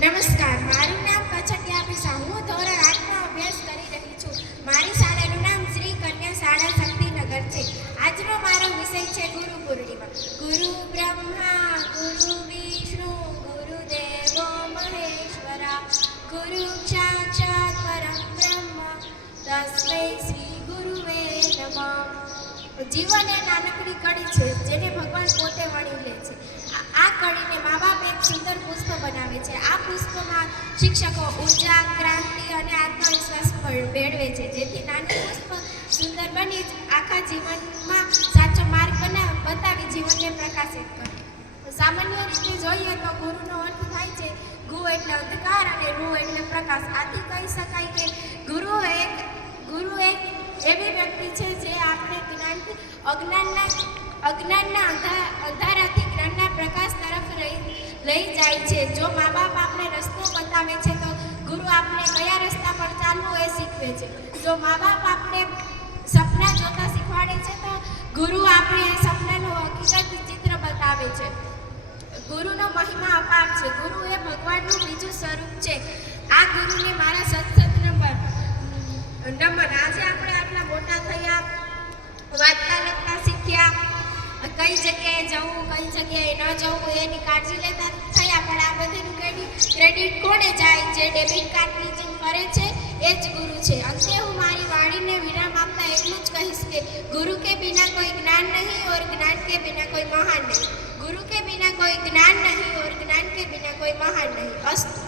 નમસ્કાર, મારું નામ કચટિયા પિસા. હું ધોરણ 8માં અભ્યાસ કરી રહી છું. મારી શાળાનું નામ શ્રી કન્યા શાળા શક્તિનગર છે. આજનો મારો વિષય છે ગુરુ પૂર્ણિમા. ગુરુ બ્રહ્મા ગુરુ વિષ્ણુ ગુરુદેવો મહેશ્વરા ગુરુ સાક્ષાત પરબ્રહ્મ તસ્મૈ શ્રી ગુરુવે નમઃ. જીવન એ નાનકડી કડી છે જેને ભગવાન પોતે વણી લે છે. આ કડીને મા બાપ એક સુંદર પુષ્પ બનાવે છે. આ પુષ્પમાં શિક્ષકો ઉર્જા, ક્રાંતિ અને આત્મવિશ્વાસ ભેળવે છે, જેથી નાનું પુષ્પ સુંદર બની આખા જીવનમાં સાચો માર્ગ બતાવી જીવનને પ્રકાશિત કરે. સામાન્ય રીતે જોઈએ તો ગુરુનો અર્થ થાય છે ગુ એટલે અંધકાર અને રુ એટલે પ્રકાશ. આથી કહી શકાય કે ગુરુ એક એવી વ્યક્તિ છે જે આપણે જ્ઞાનથી અજ્ઞાનના અંધારાથી જ્ઞાનના પ્રકાશ તરફ લઈ જાય છે. જો મા બાપ આપણે રસ્તો બતાવે છે તો ગુરુ આપણે કયા રસ્તા પર ચાલવું એ શીખવે છે. જો મા બાપ આપણે સપના જોતા શીખવાડે છે તો ગુરુ આપણે સપનાનું હકીકત ચિત્ર બતાવે છે. ગુરુનો મહિમા અપાર છે. ગુરુ એ ભગવાનનું બીજું સ્વરૂપ છે. આ ગુરુને મારા સતસત નમન. આજે આપણે આટલા મોટા થયા, વાંચતા લખતા શીખ્યા, કઈ જગ્યાએ જવું કઈ જગ્યાએ ન જવું એની કાળજી લેતા થયા, પણ આ બધીનું ક્રેડિટ કોને જાય? જે ડેબિટ કાર્ડની જેમ કરે છે એ જ ગુરુ છે. અંતે હું મારી વાણીને વિરામ આપતા એટલું જ કહીશ કે ગુરુ કે બિના કોઈ જ્ઞાન નહીં और ज्ञान के बिना कोई महान नहीं. गुरु के बिना कोई ज्ञान नहीं और ज्ञान के बिना कोई महान नहीं. अस्तु.